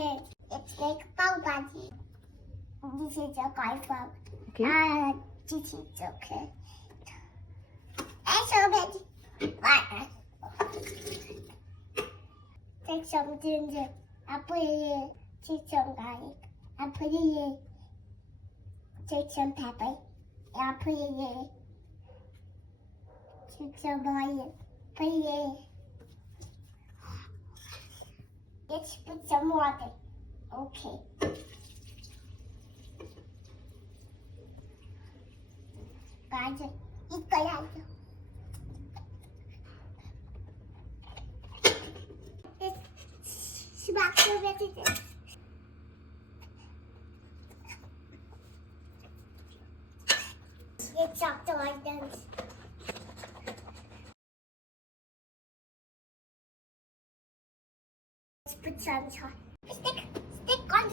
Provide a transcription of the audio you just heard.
it. It's like bhaji. This is a guy from. Okay. This is okay. It's okay. Right. Take some ginger. I put it in. Take some garlic. I put it in. Take some pepper. I put it in. Take some oil. Put it in. Let's put some water. Okay. Guys, 이거야. It's up to my dance. Let's put some salt.